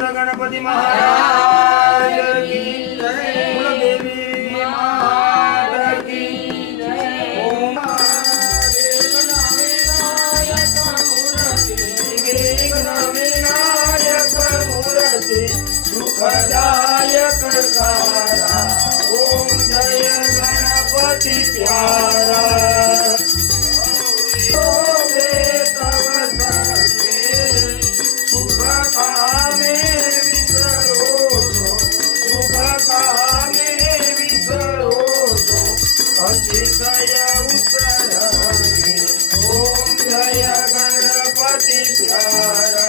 संत गणपति महाराज की जय। कुलदेवी माता की जय। ओम विनायक मूर्ति सुखदायक कारा। ओम जय गणपति प्यारा। अतिशय उत्तरांगी। ओम जय गणपति प्यारा।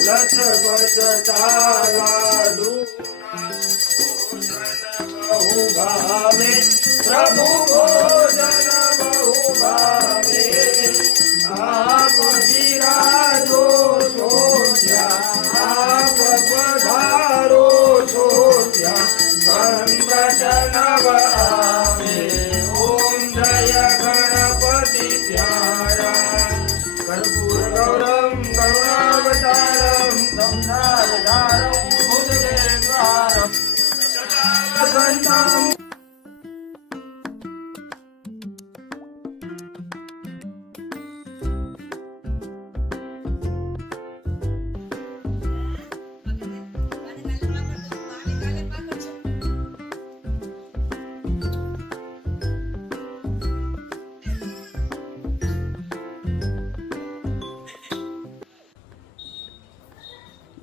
लक्ष्मण तारा दूना भोजन बहु भावे। प्रभु भोजन बहु भावे। आप विराजो सोध्या। आप पधारो सोध्या। संकट नव आवे। ओम जय गणपति प्यारा। कर्पूर गौरम करुणावतारम संसारधारम भुजगेन्द्रहारम सदा वसन्तं।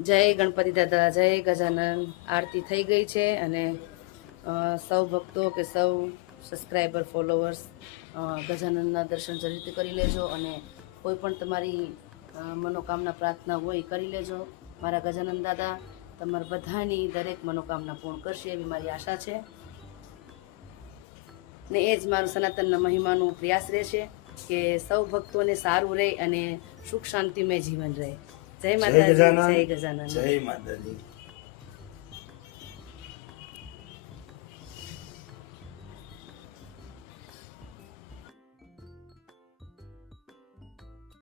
જય ગણપતિ દાદા, જય ગજાનન। આરતી થઈ ગઈ છે અને સૌ ભક્તો કે સૌ સબસ્ક્રાઈબર ફોલોવર્સ ગજાનનના દર્શન જરૂરથી કરી લેજો અને કોઈ પણ તમારી મનોકામના પ્રાર્થના હોય કરી લેજો। મારા ગજાનન દાદા તમારા બધાની દરેક મનોકામના પૂર્ણ કરશે એવી મારી આશા છે ને એ જ મારું સનાતનના મહિમાનું પ્રયાસ રહેશે કે સૌ ભક્તોને સારું રહે અને સુખ શાંતિમય જીવન રહે। જય માતાજી, જય ગજાનન, જય માતાજી।